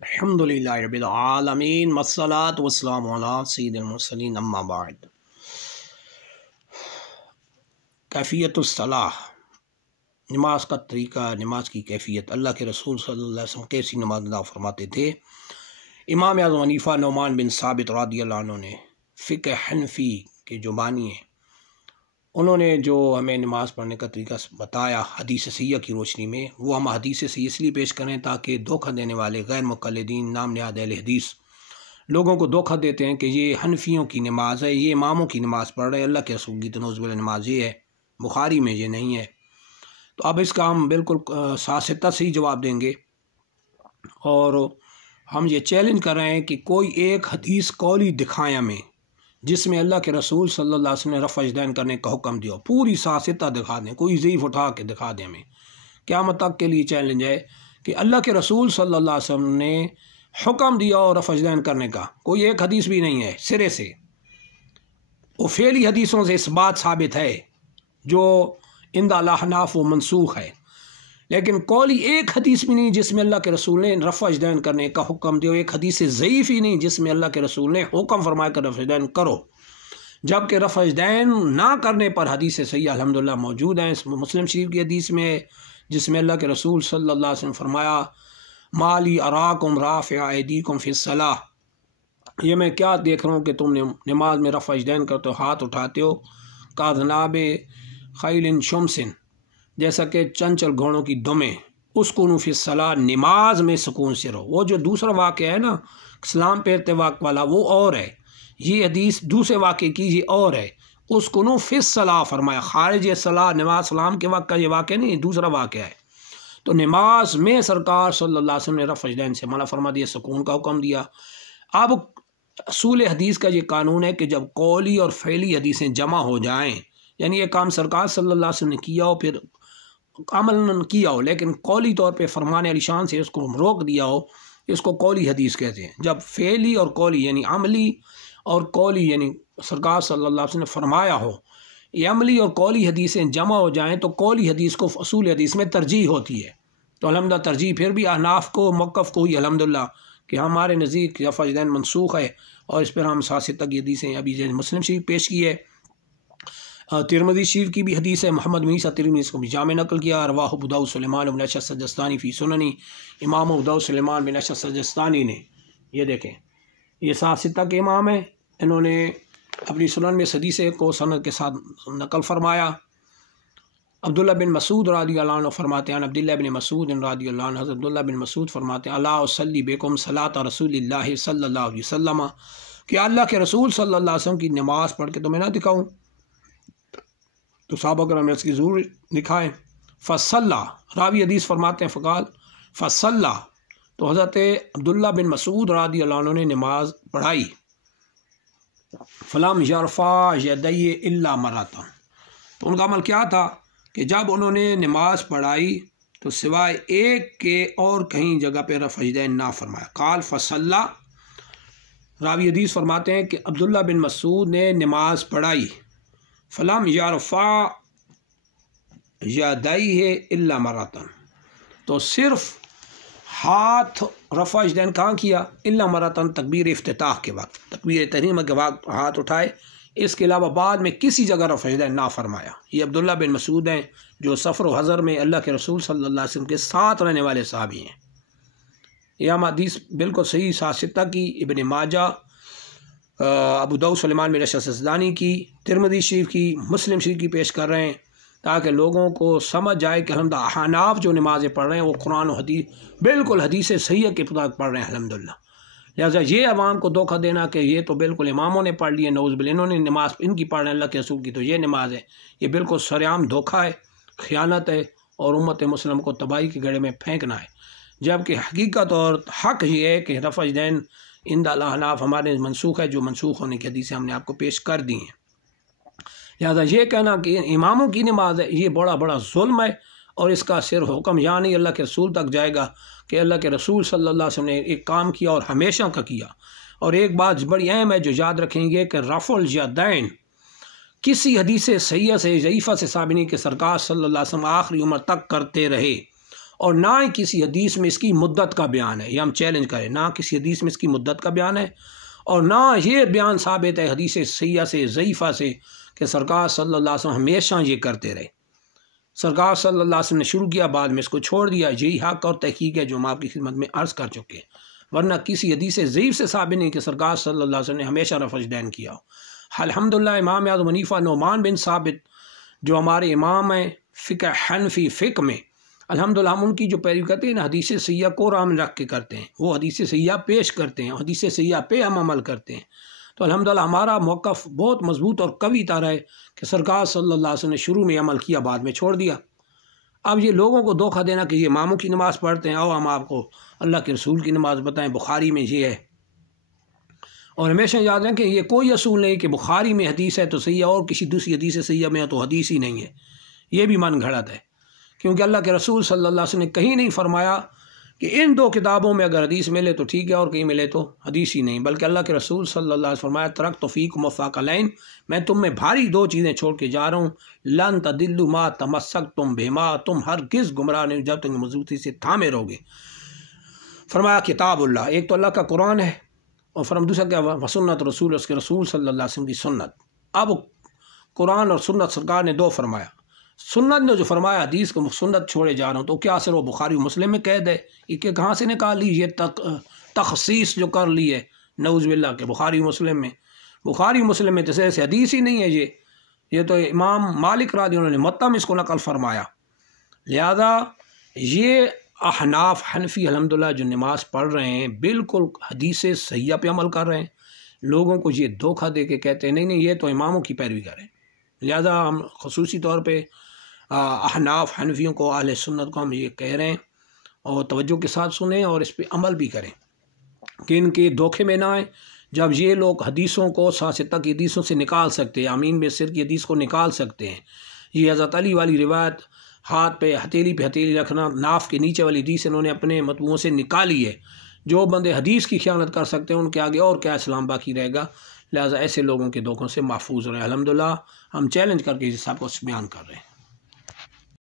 अल्हम्दुलिल्लाहि रब्बिल आलमीन वस्सलातु वस्सलामु अला सय्यिदिल मुरसलीन अम्मा बाद। कैफियतुस सलाह, नमाज का तरीका, नमाज की कैफियत। अल्लाह के रसूल सल्लल्लाहु अलैहि वसल्लम कैसी नमाज अदा फरमाते थे। इमाम आज़म हनीफ़ा नुमान बिन साबित रज़ियल्लाहु अन्हु ने फ़िक़्ह हनफ़ी के जो बानी हैं, उन्होंने जो हमें नमाज़ पढ़ने का तरीका बताया हदीस सहीह की रोशनी में, वो हम हदीस सहीह इसलिए पेश करें ताकि धोखा देने वाले गैर मुक़ल्लिदीन नाम नहाद अहले हदीस लोगों को धोखा देते हैं कि ये हनफियों की नमाज है, ये इमामों की नमाज़ पढ़ रहे हैं। अल्लाह के रसूल की तनज़्ज़ुल नमाज ये है, बुखारी में ये नहीं है। तो अब इसका हम बिल्कुल सासिता से ही जवाब देंगे और हम ये चैलेंज कर रहे हैं कि कोई एक हदीस कौली दिखाएं हमें जिसमें अल्लाह के रसूल सल्लल्लाहु अलैहि वसल्लम ने रफ़ अजदैन करने का हुक्म दिया, पूरी सासिता दिखा दें, कोई ज़ईफ़ उठा के दिखा दें हमें। क़यामत तक के लिए चैलेंज है कि अल्लाह के रसूल सल्लल्लाहु अलैहि वसल्लम ने हुक्म दिया और रफ़ अजदैन करने का कोई एक हदीस भी नहीं है सिरे से। वो फेली हदीसों से इस बात साबित है जो इंदा अहनाफ वो मनसूख है, लेकिन कौली एक हदीस भी नहीं जिसमें अल्लाह के रसूल ने रफ़ अजदैन करने का हुक्म दिया। एक हदीस ज़ईफ़ ही नहीं जिसमें अल्लाह के रसूल ने हुक्म फरमाया कर रफ़ अजदैन करो, जबकि रफ़ अजदैन ना करने पर हदीस सही अल्हम्दुलिल्लाह मौजूद हैं। इस मुस्लिम शरीफ की हदीस में जिसमें अल्लाह के रसूल सल्लल्लाहु अलैहि वसल्लम फरमाया, माली अराकुम राफ़िअ अयदीकुम फ़िस्सलाह, ये मैं क्या देख रहा हूँ कि तुम नमाज में रफ़ अजदैन करते हो, हाथ उठाते हो, का जनाब खैलिन शुमसिन, जैसा कि चंचल घोड़ों की दुमें, उसको फ़िस्सलाह, नमाज में सुकून से रहो। वो जो दूसरा वाक़या है ना सलाम फेरते वक्त वाला, वो और है, ये हदीस दूसरे वाक़े की ये और है। उसको फ़िस्सलाह फरमाया, खारिज सलाह नमाज सलाम के वक्त का ये वाक़या नहीं, दूसरा वाक़या है। तो नमाज में सरकार सल्लल्लाहु अलैहि वसल्लम ने रफ़ अजदैन से मना फरमा दिया, सुकून का हुक्म दिया। अब असूल हदीस का ये कानून है कि जब कौली और फ़ैली हदीसें जमा हो जाएँ, यानी ये काम सरकार सल्लल्लाहु अलैहि वसल्लम ने किया हो फिर अमल किया हो, लेकिन कौली तौर पे फरमान अली शान से इसको रोक दिया हो, इसको कौली हदीस कहते हैं। जब फ़ेली और कौली यानी अमली और कौली यानी सरकार सल्लल्लाहु अलैहि वसल्लम ने फरमाया हो, ये अमली और कौली हदीसें जमा हो जाएं तो कौली हदीस को असूल हदीस में तरजीह होती है। तो अल्हम्दुलिल्लाह तरजीह फिर भी अहनाफ को मौक़िफ़ को ही अल्हम्दुलिल्लाह कि हमारे नज़दीक रफ़ अजदैन मनसूख है और इस पर हम सासिता की हदीसें अभी जैसे मुस्लिम शरीफ पेश की है, तिरमिज़ी शरीफ की भी हदीस है, मोहम्मद बिन ईसा तिरमिज़ी को भी जामे नकल किया, रवाह अबू दाऊद सुलेमान बिन अशअस सजस्तानी फ़ी सुननी, इमाम अबू दाऊद सुलेमान बिन अशअस सजस्तानी ने, ये देखें ये सासिता के इमाम हैं, इन्होंने अपनी सुनन में हदीस को सनद के साथ नकल फरमाया। अब्दुल्ला बिन मसूद रज़ियल्लाहु अन्हु फरमाते हैं, अब्दुल्ला बिन मसूद रज़ियल्लाहु अन्हु, हज़रत अब्दुल्ला बिन मसूद फरमाते हैं, अला उसल्ली बिकुम सलात रसूलिल्लाहि सल्लल्लाहु अलैहि वसल्लम, कि अल्लाह के रसूल सल्लल्लाहु अलैहि वसल्लम की नमाज़ पढ़ के तुम्हें ना दिखाऊं? तो सहाबा करम इसकी ज़रूर दिखाएं। फ़सल्ला, रावी हदीस फरमाते हैं, फ़क़ाल फ़सल्ला, तो हज़रत अब्दुल्ला बिन मसूद रज़ियल्लाहु अन्हु ने नमाज पढ़ाई। फ़लम यरफ़ा यदैहि इल्ला मरतन, तो उनका अमल क्या था कि जब उन्होंने नमाज पढ़ाई तो सिवाय एक के और कहीं जगह पे रफ़ अजदैन ना फरमाया। काल फ़सल्ला, रावी हदीस फरमाते हैं कि अब्दुल्ला बिन मसूद ने नमाज पढ़ाई, फ़लम यरफ़ा यदैहि इल्ला मरतन, तो सिर्फ़ हाथ रफ़ा अजदैन कहाँ किया? इल्ला मरतन, तकबीर इफ्तिताह के वक्त, तकबीर तहरीम के वक्त हाथ उठाए, इसके अलावा बाद में किसी जगह रफ़ा अजदैन ना फरमाया। ये अब्दुल्ला बिन मसूद हैं जो सफ़र व हज़र में अल्लाह के रसूल सल्लल्लाहु अलैहि वसल्लम के साथ रहने वाले सहाबी हैं। यह हम हदीस बिल्कुल सही सासिता की, इब्न माजा, अबू दाऊद सुलेमान बिन अशअस सजस्तानी की, तिरमिज़ी शरीफ की, मुस्लिम शरीफ की पेश कर रहे हैं ताकि लोगों को समझ आए कि अल्हम्दुलिल्लाह अहनाफ जो नमाज़ें पढ़ रहे हैं वो कुरान और हदीस बिल्कुल हदीस सही के मुताबिक पढ़ रहे हैं अल्हम्दुलिल्लाह। लिहाजा ये अवाम को धोखा देना कि ये तो बिल्कुल इमामों ने पढ़ लिए, नौज़ुबिल्लाह इन्होंने नमाज इनकी पढ़ रहे हैं अल्लाह के रसूल की, तो ये नमाज है, ये बिल्कुल सरेआम धोखा है, ख़यानत है और उम्मत मुस्लिम को तबाही के गड्ढे में फेंकना है। जबकि हकीकत और हक़ ये है कि रफ़ अजदैन इंदा अहनाफ हमारे मनसूख है, जो मनसूख होने की हदीसें हमने आपको पेश कर दी हैं। लिहाजा ये कहना कि इमामों की नमाज है, ये बड़ा बड़ा जुल्म है और इसका सिर्फ हुक्म यहाँ नहीं अल्लाह के रसूल तक जाएगा कि अल्लाह के रसूल सल्लल्लाहु अलैहि वसल्लम ने एक काम किया और हमेशा का किया। और एक बात बड़ी अहम है जो याद रखेंगे कि रफ़ुल यदैन किसी हदीस सहीह से ज़ईफ़ा से साबित नहीं कि सरकार सल्लल्लाहु अलैहि वसल्लम आखिरी उम्र तक करते रहे और ना ही किसी हदीस में इसकी मुद्दत का बयान है। ये हम चैलेंज करें, ना किसी हदीस में इसकी मुद्दत का बयान है और ना ये बयान साबित है हदीस सैया से ज़ईफ़ा से कि सरकार सल्लल्लाहु अलैहि वसल्लम हमेशा ये करते रहे। सरकार सल्लल्लाहु अलैहि वसल्लम ने शुरू किया, बाद में इसको छोड़ दिया। यही हक़ और तहकीक है जो हम आपकी खिदमत में अर्ज़ कर चुके हैं, वरना किसी हदीस ज़ईफ़ से साबित नहीं कि सरकार सल्लल्लाहु अलैहि वसल्लम ने हमेशा रफ़अ-दैन किया हो। अल्हम्दुलिल्लाह इमाम आज़म हनीफ़ा नोमान बिन साबित जो हमारे इमाम हैं फ़िक़्ह हनफ़ी फ़िक़्ह में, अल्हम्दुलिल्लाह हम उनकी जो पैरवी करते हैं ना, हदीस सैया को राम रख के करते हैं, वो हदीस सैया पेश करते हैं, हदीस सैया पे हम अमल करते हैं। तो अल्हम्दुलिल्लाह हमारा मौक़िफ़ बहुत मजबूत और कवी तरह है कि सरकार सल्लल्लाहु अलैहि वसल्लम ने शुरू में अमल किया, बाद में छोड़ दिया। अब ये लोगों को धोखा देना कि ये इमामों की नमाज़ पढ़ते हैं, आओ हम आपको अल्लाह के रसूल की नमाज़ बताएं, बुखारी में ये है। और हमेशा याद रखें कि ये कोई असूल नहीं कि बुखारी में हदीस है तो सही है और किसी दूसरी हदीस सैया में है तो हदीस ही नहीं है। ये भी मन घड़त है, क्योंकि अल्लाह के रसूल सल्लल्लाहु अलैहि वसल्लम ने कहीं नहीं फरमाया कि इन दो किताबों में अगर हदीस मिले तो ठीक है और कहीं मिले तो हदीस ही नहीं, बल्कि अल्लाह के रसूल सल्लल्लाहु अलैहि वसल्लम फरमाया तरक तौफीक मुफ़ाक़लैन, मैं तुम में भारी दो चीज़ें छोड़ के जा रहा हूँ, लन तदिल्लु मा तमस्सक तुम बेमा, तुम हरगिज़ गुमराह नहीं जब तुम मजबूती से थामे रहोगे। फरमाया किताबुल्लाह, एक तो अल्लाह का कुरान है और फरम दूसरा क्या वसुन्नत रसूल, उसके रसूल सल्लल्लाहु अलैहि वसल्लम की सुन्नत। अब कुरान और सुन्नत सरकार ने दो फरमाया, सुन्नत ने जो फरमाया हदीस को सुन्नत छोड़े जा रहा हूँ, तो क्या असर वो बुखारी मुस्लिम में कैद है? इके कहाँ से निकाल ली ये तखसीस जो कर ली है नऊज़ बिल्लाह के बुखारी मुस्लिम में? बुखारी मुस्लिम में जैसे ऐसे हदीस ही नहीं है। ये तो इमाम मालिक रादी उन्होंने मुत्ता में इसको नकल फरमाया। लिहाजा ये अहनाफ हनफी अल्हम्दुलिल्लाह जो नमाज़ पढ़ रहे हैं बिल्कुल हदीस सैया पे अमल कर रहे हैं, लोगों को ये धोखा दे के कहते हैं नहीं नहीं ये तो इमामों की पैरवी करें। लिहाजा हम ख़ुसूसी तौर पे अहनाफ हनफियों को, अहले सुन्नत को हम ये कह रहे हैं और तवज्जो के साथ सुने और इस पर अमल भी करें कि इनके धोखे में ना आए। जब ये लोग हदीसों को सासिता की हदीसों से निकाल सकते हैं, अमीन बेसिर की हदीस को निकाल सकते हैं, ये हज़रत अली वाली रिवायत हाथ पे हथेली रखना, नाफ के नीचे वाली हदीस इन्होंने अपने मतबूओं से निकाली है। जो बंदे हदीस की ख़यानत कर सकते हैं उनके आगे और क्या इस्लाम बाकी रहेगा। लिहाजा ऐसे लोगों के धोखों से महफूज रहे। अल्हम्दुलिल्लाह हम चैलेंज करके इस हिसाब को बयान कर रहे हैं।